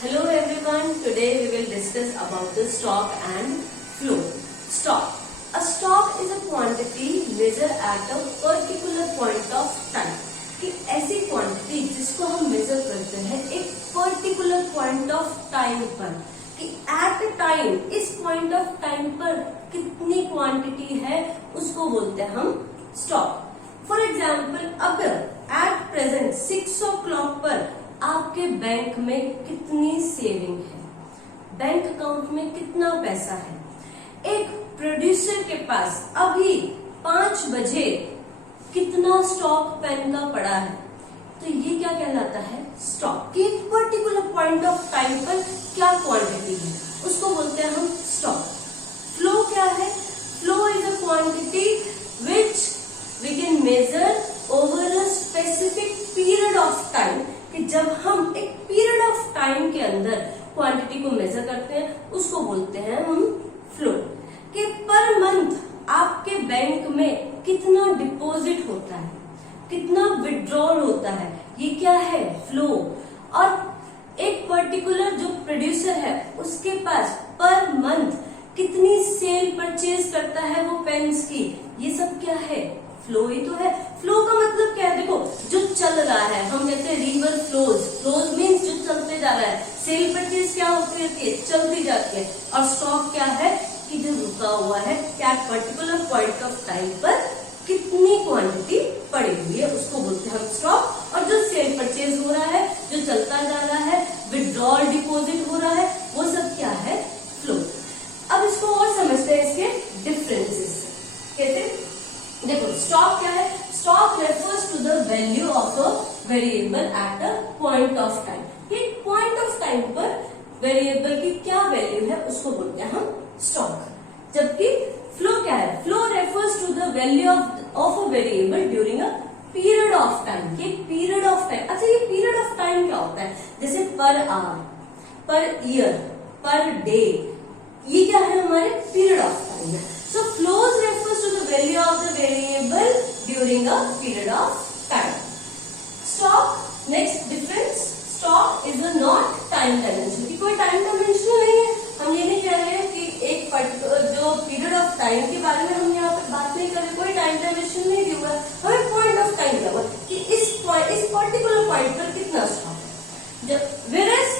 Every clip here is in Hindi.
Hello everyone, today we will discuss about the stock and flow. Stock. A stock is a quantity measured at a particular point of time. कि ऐसी क्वांटिटी जिसको हम मेजर करते हैं एक पर्टिकुलर पॉइंट ऑफ टाइम पर, कि एट अ टाइम इस पॉइंट ऑफ टाइम पर कितनी क्वांटिटी है उसको बोलते हैं हम स्टॉक. फॉर एग्जाम्पल, अगर एट प्रेजेंट 6 o'clock पर आपके बैंक में कितनी सेविंग है, बैंक अकाउंट में कितना पैसा है, एक प्रोड्यूसर के पास अभी 5 बजे कितना स्टॉक पेन का पड़ा है, तो ये क्या कहलाता है स्टॉक. कि एक पर्टिकुलर पॉइंट ऑफ टाइम पर क्या क्वांटिटी है उसको बोलते हैं हम स्टॉक. फ्लो क्या है? Flow is a quantity which we can measure over a specific period of time. कि जब हम एक पीरियड ऑफ टाइम के अंदर क्वांटिटी को मेजर करते हैं उसको बोलते हैं हम फ्लो. कि पर मंथ आपके बैंक में कितना डिपॉजिट होता है, कितना विड्रॉल होता है, ये क्या है फ्लो. और एक पर्टिकुलर जो प्रोड्यूसर है उसके पास पर मंथ कितनी सेल परचेज करता है वो पेन्स की, ये सब क्या है फ्लो ही तो है. फ्लो का मतलब क्या है? देखो, जो चल रहा है, हम कहते हैं रिवर फ्लोज. फ्लोज मीन्स जो चलते जा रहा है. सेल परचेज क्या होती रहती है? चलती जाती है. और स्टॉक क्या है? कि जो रुका हुआ है, क्या पर्टिकुलर पॉइंट ऑफ टाइम पर कितनी क्वांटिटी पड़ी हुई है उसको बोलते हैं हम स्टॉक. और जो सेल परचेज हो रहा है, जो चलता जा रहा है, विड्रॉल डिपॉजिट हो रहा है, वो सब क्या है फ्लो. अब इसको और समझते हैं, इसके डिफरेंसेस. कहते देखो, स्टॉक क्या है? Stock refers to the value of a variable at a point of time. एक पॉइंट ऑफ टाइम पर वेरिएबल की क्या वैल्यू है उसको बोलते हैं हम स्टॉक. जबकि फ्लो क्या है? Flow refers to the value of a variable during a period of time. कि पीरियड ऑफ टाइम, अच्छा ये पीरियड ऑफ टाइम क्या होता है? जैसे per hour, per year, per day, ये क्या है हमारे पीरियड ऑफ टाइम है. So flows refers to the value of the variable during a period of time. Stock, next difference, stock is a not time dimension. कि कोई टाइम डायमेंशन नहीं है. हम ये नहीं कह रहे हैं कि एक जो पीरियड ऑफ टाइम के बारे में हम यहाँ पर बात नहीं कर रहे, कोई टाइम डायमेंशन नहीं दिया हुआ है, हमें पॉइंट ऑफ टाइम दिया हुआ है कि इस पर्टिकुलर पॉइंट पर कितना स्टॉक है. whereas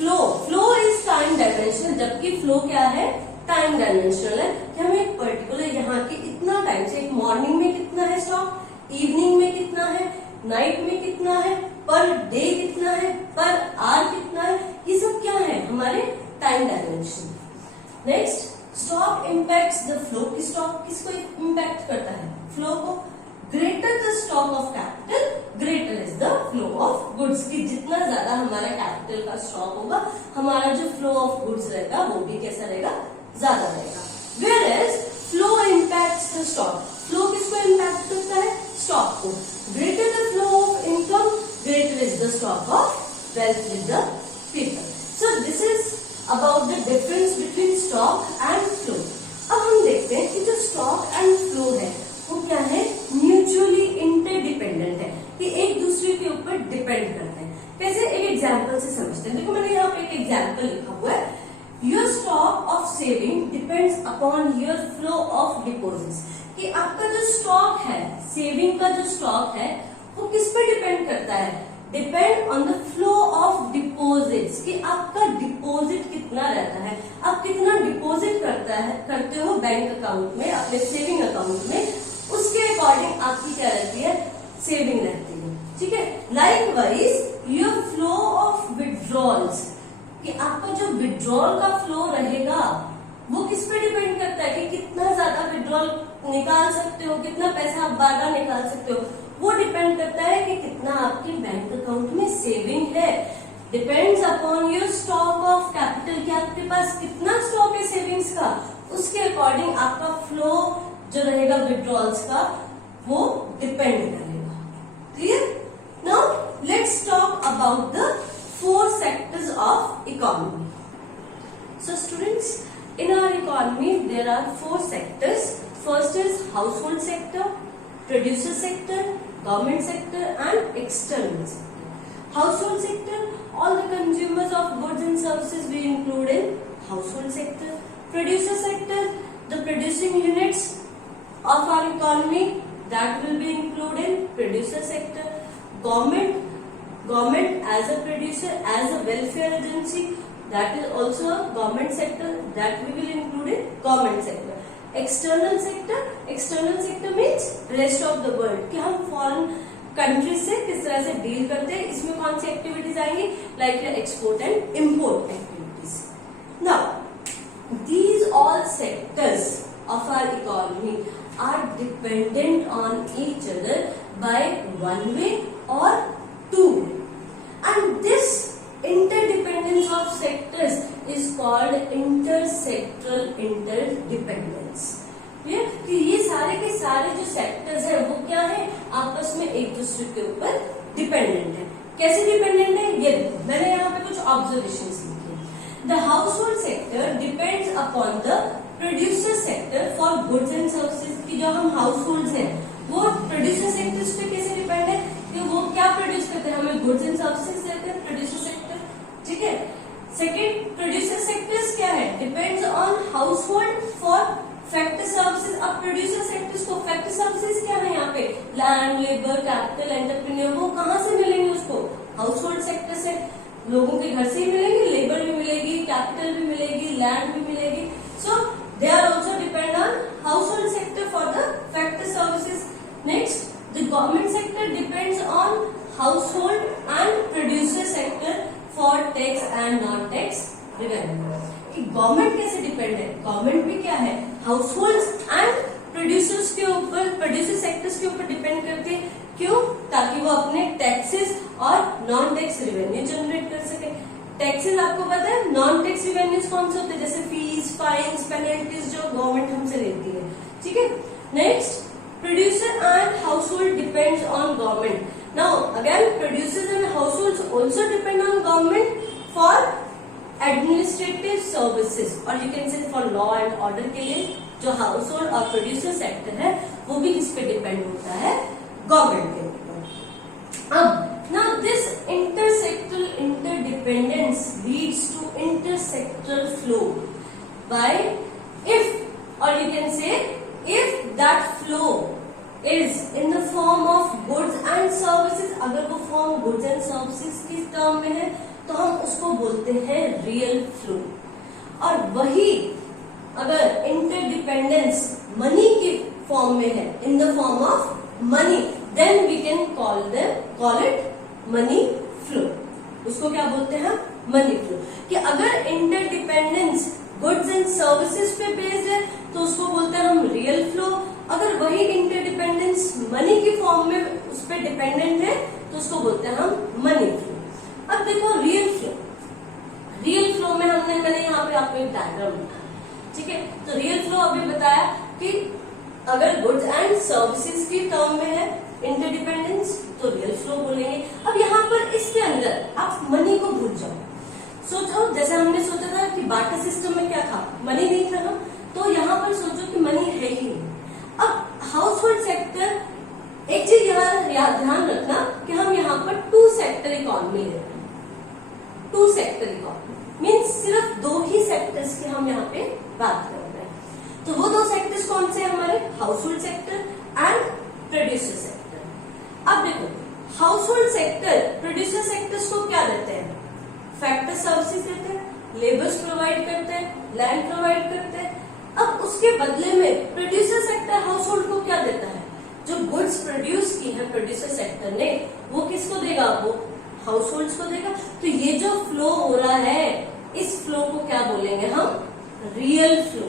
flow is time dimension, जबकि फ्लो क्या है? टाइम डायमेंशनल है. कि हमें एक पर्टिकुलर यहाँ के इतना टाइम से, एक मॉर्निंग में कितना है स्टॉक, इवनिंग में कितना है, नाइट में कितना है, पर डे कितना है, पर आवर कितना है, ये सब क्या है हमारे time dimension. Next, stock impacts the flow. की स्टॉक किसको इम्पैक्ट करता है? फ्लो को. Greater the stock of capital, greater is the flow of goods. की जितना ज्यादा हमारा कैपिटल का स्टॉक होगा, हमारा जो फ्लो ऑफ गुड्स रहेगा वो भी कैसा रहेगा? ज्यादा रहेगा. Whereas flow impacts the stock. Flow किसको इम्पैक्ट करता है? स्टॉक को. Greater the flow of income, greater is the stock of wealth with the people. So this is about the difference between stock and flow. अब हम देखते हैं कि जो स्टॉक एंड फ्लो है वो क्या है? म्यूचुअली इंटरडिपेंडेंट है, कि एक दूसरे के ऊपर डिपेंड करते हैं. कैसे? एक एग्जाम्पल से समझते हैं. देखो, मैंने यहाँ पे एक एग्जाम्पल लिखा हुआ है. Your stock of saving depends upon your flow of deposits. कि आपका जो स्टॉक है, सेविंग का जो स्टॉक है, वो किस पे डिपेंड करता है? Depend on the flow of deposits. कि आपका डिपॉजिट कितना रहता है, आप कितना डिपॉजिट करते हो बैंक अकाउंट में, अपने सेविंग अकाउंट में, उसके अकॉर्डिंग आपकी क्या रहती है? सेविंग रहती है. ठीक है. Likewise your flow of withdrawals, कि आपका जो विड्रॉल का फ्लो रहेगा वो किस पे डिपेंड करता है? कि कितना ज्यादा विड्रॉल निकाल सकते हो, कितना पैसा आप बारह निकाल सकते हो, वो डिपेंड करता है कि कितना आपके बैंक अकाउंट में सेविंग है. Depends upon your stock of capital, कि आपके पास कितना स्टॉक है सेविंग्स का, उसके अकॉर्डिंग आपका फ्लो जो रहेगा विड्रॉल्स का वो डिपेंड करेगा. Clear? Now let's talk about the 4 sectors of economy. So students, in our economy there are 4 sectors. First is household sector, producer sector, government sector and external sector. Household sector, all the consumers of goods and Producer sector, the producing units of our economy, that will be included in producer sector. Government as a producer, as a welfare agency, that is also a government sector, that we will include in government sector. External sector means rest of the world, कि हम फॉरेन कंट्री से किस तरह से डील करते हैं, इसमें कौन सी एक्टिविटीज आएंगी, like export and import activities. Now these all sectors of our economy are dependent on each other by one way or two way, and this interdependence of sectors is called intersectoral interdependence. कि ये सारे के सारे जो सेक्टर्स हैं वो क्या है, आपस में एक दूसरे के ऊपर डिपेंडेंट है. कैसे डिपेंडेंट है, ये मैंने यहाँ पे कुछ ऑब्जर्वेशन लिखे. The household sector depends upon the producer sector for goods and services. की जो हम हाउस होल्ड हैं वो प्रोड्यूसर सेक्टर्स पे कैसे डिपेंड है, कि वो क्या प्रोड्यूस करते हैं, हमें गुड्स एंड सर्विसेज देते हैं प्रोड्यूसर सेक्टर. ठीक है. सेकेंड, प्रोड्यूसर सेक्टर्स क्या है, depends on house hold for factor services. अब प्रोड्यूसर सेक्टर्स को फैक्टर सर्विसेज क्या है, यहाँ पे लैंड, लेबर, कैपिटल, एंटरप्रेन्योर, वो कहाँ से मिलेंगे उसको, हाउस होल्ड सेक्टर से. लोगों के घर से ही मिलेंगे, लेबर भी मिलेगी, कैपिटल भी मिलेगी, लैंड भी मिलेगी. So they are also depend on household sector for the factor services. Next, the government sector depends on household and producer sector for tax and non tax revenue. Government कैसे डिपेंड है, गवर्नमेंट भी क्या है, हाउस होल्ड एंड प्रोड्यूसर्स के ऊपर, प्रोड्यूसर सेक्टर्स के ऊपर डिपेंड करती है. क्यों, ताकि वो अपने टैक्सेस और नॉन टैक्स रेवेन्यू जनरेट कर सके. टैक्सेस आपको पता है, नॉन टैक्स रेवेन्यूज कौन से होते हैं, जैसे फीस, फाइन्स, पेनल्टीज जो गवर्नमेंट हमसे लेती है. ठीक है. Next, producer and household depends on government. Now again producers and household also depend on government for administrative services, और you can say for law and order के लिए. जो हाउस होल्ड और प्रोड्यूसर सेक्टर है वो भी किस पे डिपेंड होता है, गवर्नमेंट के ऊपर. अब now this intersectoral interdependence leads to intersectoral flow by if, और you can say if that flow is in the form of goods and services. अगर वो फॉर्म गुड्स एंड सर्विसेज की टर्म में है तो हम उसको बोलते हैं रियल फ्लो. और वही अगर इंटरडिपेंडेंस मनी की फॉर्म में है, in the form of money, then we can call it money flow. उसको क्या बोलते हैं, मनी फ्लो. कि अगर इंटरडिपेंडेंस गुड्स एंड सर्विसेज पे बेस्ड है तो उसको बोलते हैं हम रियल फ्लो. अगर वही इंटरडिपेंडेंस मनी की फॉर्म में उस पर डिपेंडेंट है तो उसको बोलते हैं हम मनी फ्लो. अब देखो रियल फ्लो में मैंने यहाँ पे आपको एक डायग्राम लिखा. ठीक है. तो रियल फ्लो अभी बताया कि अगर गुड्स एंड सर्विसेज की टर्म में है इंटरडिपेंडेंस तो रियल फ्लो बोलेंगे. अब यहाँ पर इसके अंदर आप मनी को भूल जाओ. सोचो जैसे हमने सोचा था कि बार्टर सिस्टम में क्या था, मनी नहीं था ना, तो यहाँ पर सोचो कि मनी है ही नहीं. अब हाउस होल्ड सेक्टर, एक चीज ध्यान रखना कि हम यहाँ पर टू सेक्टर इकोनॉमी ले रहे हैं. टू सेक्टर इकोनॉमी मीन्स सिर्फ दो ही सेक्टर्स की हम यहाँ पे बात कर रहे हैं. तो वो दो सेक्टर्स कौन से हैं हमारे, house hold sector and producer sector. अब देखो house hold sector producer sectors को क्या देते हैं, फैक्टर सर्विसेज देते हैं, लेबर्स प्रोवाइड करते हैं, लैंड प्रोवाइड करते हैं. अब उसके बदले में प्रोड्यूसर सेक्टर हाउस होल्ड को क्या देता है, जो गुड्स प्रोड्यूस की है प्रोड्यूसर सेक्टर ने वो किसको देगा, वो हाउस होल्ड्स को देगा. तो ये जो फ्लो हो रहा है इस फ्लो को क्या बोलेंगे हम, रियल फ्लो.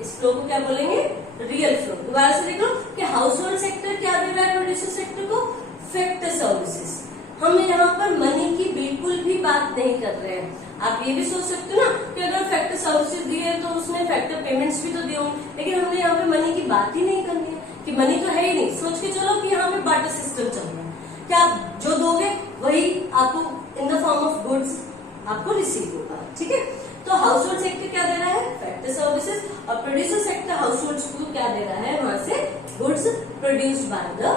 इस फ्लो को क्या बोलेंगे, रियल फ्लो. दोबारा से देखो कि हाउस होल्ड सेक्टर क्या दे रहा है प्रोड्यूसर सेक्टर को, फैक्टर सर्विसेज. हम यहाँ पर मनी की बिल्कुल भी बात नहीं कर रहे हैं. आप ये भी सोच सकते हो ना कि अगर फैक्टर सर्विसेज दिए तो उसने फैक्टर पेमेंट्स भी तो दिए होंगे, लेकिन हमने यहाँ पे मनी की बात ही नहीं करनी है कि मनी तो है ही नहीं. सोच के चलो कि यहाँ पे बार्टर सिस्टम चल रहा है, क्या आप जो दोगे वही आपको इन द फॉर्म ऑफ गुड्स आपको रिसीव होगा. ठीक है. तो हाउस होल्ड सेक्टर क्या दे रहा है, फैक्टर सर्विसेज, और प्रोड्यूसर सेक्टर हाउस होल्ड को क्या दे रहा है, वहां से goods produced by the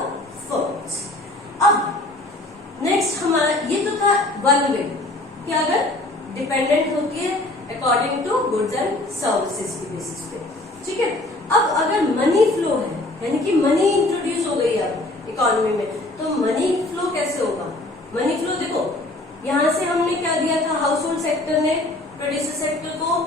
firms. अब नेक्स्ट हमारा ये तो था वन वे कि अगर डिपेंडेंट होती है according to goods and services की बेसिस पे, ठीक है। अब अगर मनी फ्लो है, यानी कि मनी इंट्रोड्यूस हो गई अब इकोनॉमी में, तो मनी फ्लो कैसे होगा? मनी फ्लो देखो, यहां से हमने क्या दिया था, हाउस होल्ड सेक्टर ने प्रोड्यूसर सेक्टर को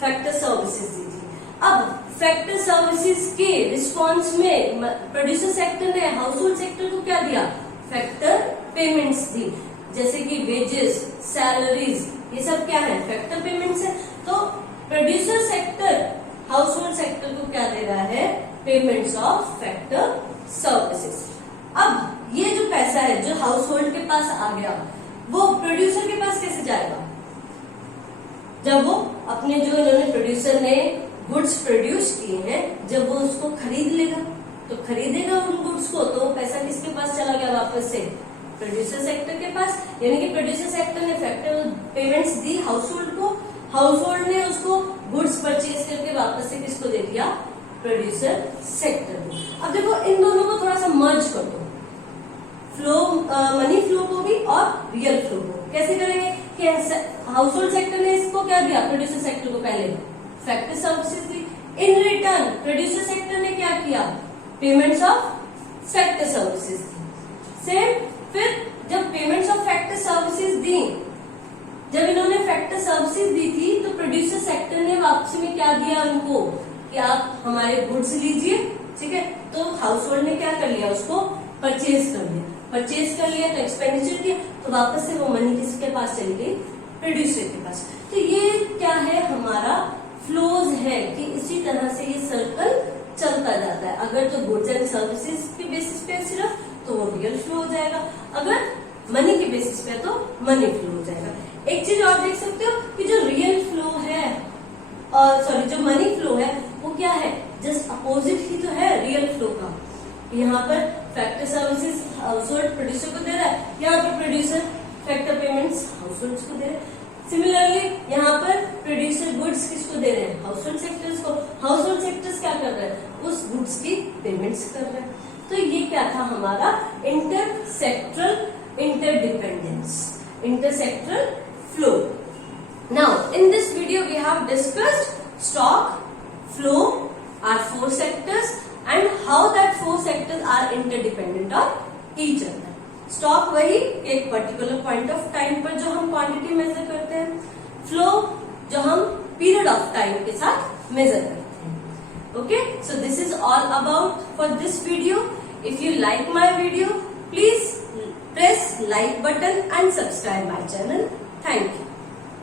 फैक्टर सर्विसेज दी थी। अब फैक्टर सर्विसेज के रिस्पॉन्स में प्रोड्यूसर सेक्टर ने हाउस होल्ड सेक्टर को क्या दिया, फैक्टर पेमेंट्स दी, जैसे कि वेजेस, सैलरीज, ये सब क्या है, फैक्टर पेमेंट्स है। तो producer sector house hold sector को क्या दे रहा है, पेमेंट्स ऑफ फैक्टर सर्विसेज। अब ये जो पैसा है जो हाउस होल्ड के पास आ गया, वो प्रोड्यूसर के पास कैसे जाएगा? जब वो अपने जो इन्होंने प्रोड्यूसर ने गुड्स प्रोड्यूस किए हैं, जब वो उसको खरीद लेगा, तो खरीदेगा उन गुड्स को, तो वो पैसा किसके पास चला गया वापस से, प्रोड्यूसर सेक्टर के पास। यानी कि प्रोड्यूसर सेक्टर ने factor payments the house hold को, हाउस होल्ड ने उसको गुड्स परचेज करके वापस से किसको दे दिया, प्रोड्यूसर सेक्टर को। अब देखो इन दोनों को थोड़ा सा मर्ज कर दो, फ्लो, मनी फ्लो को भी और रियल फ्लो को। कैसे करेंगे कि हाउस होल्ड सेक्टर ने इसको क्या दिया, प्रोड्यूसर सेक्टर को पहले factor services the, in return producer sector ने क्या किया, payments of factor services the. Same फिर जब पेमेंट्स ऑफ फैक्टर सर्विसेज दी, जब इन्होंने फैक्टर सर्विसेज दी थी, तो प्रोड्यूसर सेक्टर ने वापसी में क्या दिया उनको कि आप हमारे गुड्स लीजिए, ठीक है। तो हाउस होल्ड ने क्या कर लिया, उसको परचेज कर लिया, परचेज कर लिया तो एक्सपेंडिचर किया, तो वापस से वो मनी किसके पास चली गई, प्रोड्यूसर के पास। तो ये क्या है, हमारा फ्लोज है कि इसी तरह से ये सर्कल चलता जाता है। अगर तो गुड्स एंड सर्विसेज के बेसिस पे सिर्फ, तो वो रियल फ्लो हो जाएगा, अगर मनी के बेसिस पे तो मनी फ्लो हो जाएगा। एक चीज और देख सकते हो कि जो रियल फ्लो है, और सॉरी जो मनी फ्लो है, वो क्या है, जस्ट अपोजिट ही तो है रियल फ्लो का। यहाँ पर factor services house hold producer को दे रहा है, यहाँ पर producer factor payments house hold को दे रहे हैं। सिमिलरली यहाँ पर प्रोड्यूसर गुड्स किसको दे रहे हैं, हाउस होल्ड सेक्टर्स को। हाउस होल्ड सेक्टर्स क्या कर रहे हैं, उस गुड्स की पेमेंट्स कर रहे हैं। तो ये क्या था हमारा इंटरसेक्टरल interdependence, intersectoral flow. Now in this video we have discussed stock, flow are four sectors and how that four sectors are interdependent on each other. Stock वही एक particular point of time पर जो हम quantity measure करते हैं, flow जो हम period of time के साथ measure करते हैं. Okay, so this is all about for this video. If you like my video, please press like button and subscribe my channel. Thank you.